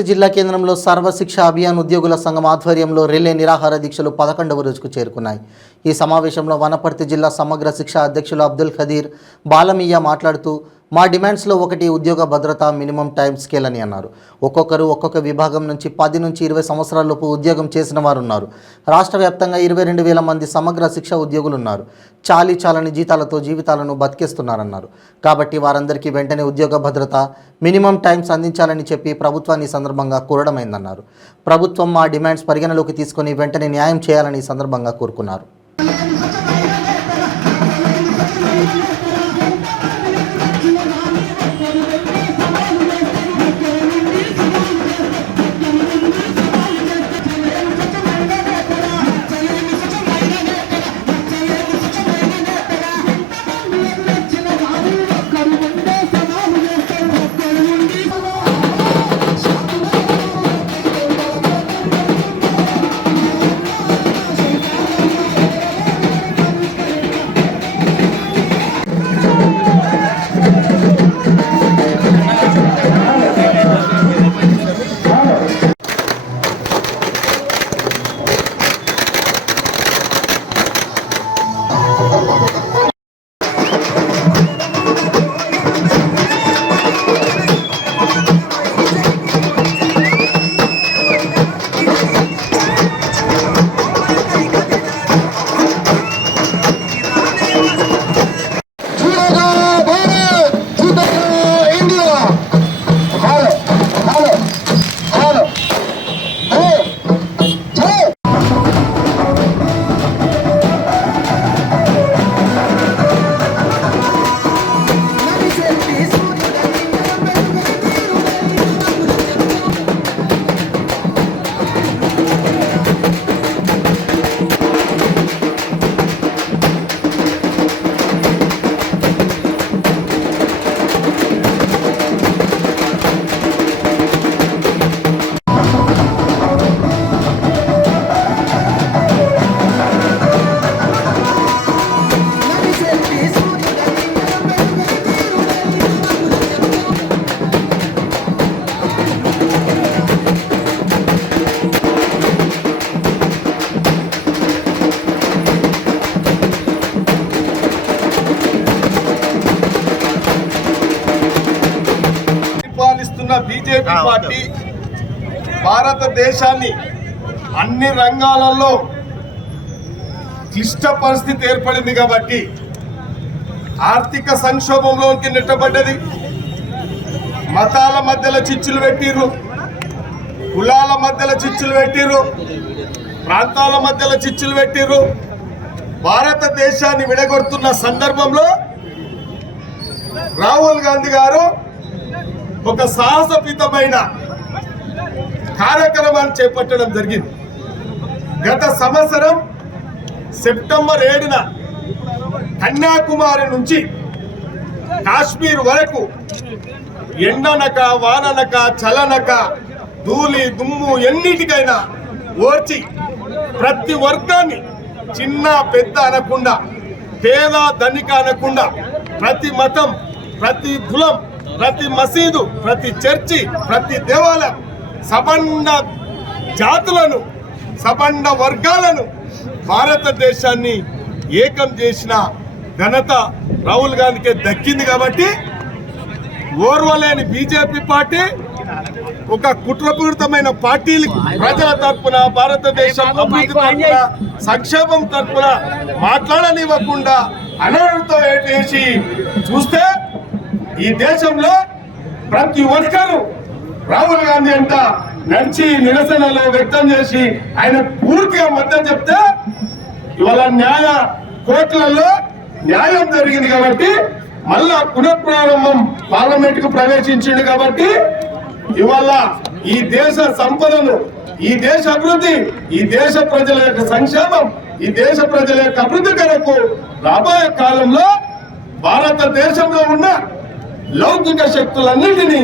వనపర్తి జిల్లా కేంద్రంలో సర్వశిక్ష అభియాన్ ఉద్యోగుల సంఘం ఆధ్వర్యంలో రిలే నిరాహార దీక్షలు 11వ రోజుకు చేరుకున్నాయి. ఈ సమావేశంలో వనపర్తి జిల్లా సమగ్ర శిక్ష అధ్యక్షులు అబ్దుల్ ఖదీర్ బాలమియా మాట్లాడుతూ మా డిమాండ్స్లో ఒకటి ఉద్యోగ భద్రత, మినిమం టైం స్కేల్ అని అన్నారు. ఒక్కొక్కరు ఒక్కొక్క విభాగం నుంచి 10 నుంచి 20 సంవత్సరాలలోపు ఉద్యోగం చేసిన వారు ఉన్నారు. రాష్ట్ర వ్యాప్తంగా 22,000 మంది సమగ్ర శిక్ష ఉద్యోగులు ఉన్నారు. చాలని జీతాలతో జీవితాలను బతికేస్తున్నారన్నారు. కాబట్టి వారందరికీ వెంటనే ఉద్యోగ భద్రత, మినిమం టైమ్స్ అందించాలని చెప్పి ప్రభుత్వాన్ని సందర్భంగా కోరడమైందన్నారు. ప్రభుత్వం మా డిమాండ్స్ పరిగణలోకి తీసుకొని వెంటనే న్యాయం చేయాలని సందర్భంగా కోరుకున్నారు. బీజేపీ పార్టీ భారతదేశాన్ని అన్ని రంగాలలో క్లిష్ట పరిస్థితి ఏర్పడింది కాబట్టి ఆర్థిక సంక్షోభంలోకి నెట్టబడ్డది. మతాల మధ్యలో చిచ్చులు పెట్టిర్రు, కులాల మధ్యలో చిచ్చులు పెట్టిర్రు, ప్రాంతాల మధ్యలో చిచ్చులు పెట్టిర్రు. భారతదేశాన్ని విడగొడుతున్న సందర్భంలో రాహుల్ గాంధీ గారు ఒక సాహసోపేతమైన కార్యక్రమాన్ని చేపట్టడం జరిగింది. గత సంవత్సరం సెప్టెంబర్ 7న కన్యాకుమారి నుంచి కాశ్మీర్ వరకు ఎండనక వాననక చలనక ధూళి దుమ్ము ఎన్నిటికైనా ఓర్చి ప్రతి వర్గాన్ని చిన్న పెద్ద అనకుండా, పేద ధనిక అనకుండా, ప్రతి మతం, ప్రతి కులం, ప్రతి మసీదు, ప్రతి చర్చి, ప్రతి దేవాలయం, సబండ జాతులను, సబండ వర్గాలను భారతదేశాన్ని ఏకం చేసిన ఘనత రాహుల్ గాంధీకి దక్కింది. కాబట్టి ఓర్వలేని బీజేపీ పార్టీ ఒక కుట్రపూరితమైన పార్టీలు ప్రజల తరపున, భారతదేశం అభివృద్ధి తరపున, సంక్షేమం తరపున మాట్లాడనివ్వకుండా అనర్హత వేసి చూస్తే ఈ దేశంలో ప్రతి ఒక్కరూ రాహుల్ గాంధీ అంట నడిచి నిరసనలో వ్యక్తం చేసి ఆయన పూర్తిగా మద్దతు చెప్తే ఇవాళ న్యాయ కోర్టులలో న్యాయం జరిగింది. కాబట్టి మళ్ళా పునఃప్రారంభం పార్లమెంట్ కు ప్రవేశించింది. కాబట్టి ఇవాళ ఈ దేశ సంపదను, ఈ దేశ అభివృద్ధి, ఈ దేశ ప్రజల యొక్క సంక్షేమం, ఈ దేశ ప్రజల యొక్క అభివృద్ధి కొరకు రాబోయే కాలంలో భారతదేశంలో ఉన్న లౌకిక శక్తులన్నింటినీ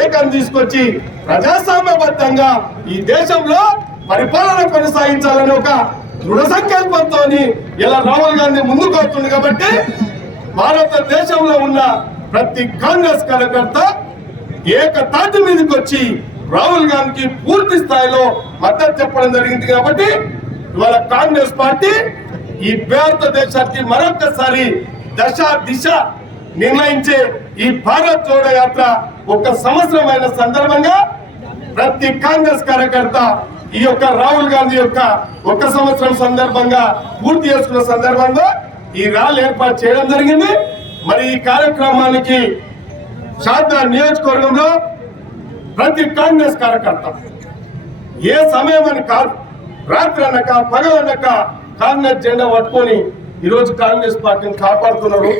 ఏకం తీసుకొచ్చి ప్రజాస్వామ్యబద్ధంగా ఈ దేశంలో పరిపాలన కొనసాగించాలని ఒక దృఢ సంకల్పంతో ఇలా రాహుల్ గాంధీ ముందుకు వస్తుంది. కాబట్టి భారతదేశంలో ఉన్న ప్రతి కాంగ్రెస్ కార్యకర్త ఏకతాటి మీదకి వచ్చి రాహుల్ గాంధీకి పూర్తి స్థాయిలో మద్దతు చెప్పడం జరిగింది. కాబట్టి ఇవాళ కాంగ్రెస్ పార్టీ ఈ భారతదేశానికి మరొకసారి దశ దిశ నిర్ణయించే ఈ భారత్ జోడో యాత్ర ఒక సంవత్సరమైన సందర్భంగా ప్రతి కాంగ్రెస్ కార్యకర్త ఈ యొక్క రాహుల్ గాంధీ యొక్క ఒక సంవత్సరం సందర్భంగా పూర్తి చేసుకున్న సందర్భంగా ఈ ర్యాలీ ఏర్పాటు చేయడం జరిగింది. మరి ఈ కార్యక్రమానికి షాద్నగర్ నియోజకవర్గంలో ప్రతి కాంగ్రెస్ కార్యకర్త ఏ సమయం అని కాదు, రాత్రి అనక పగలనక కాంగ్రెస్ జెండా పట్టుకొని ఈరోజు కాంగ్రెస్ పార్టీని కాపాడుతున్నారు.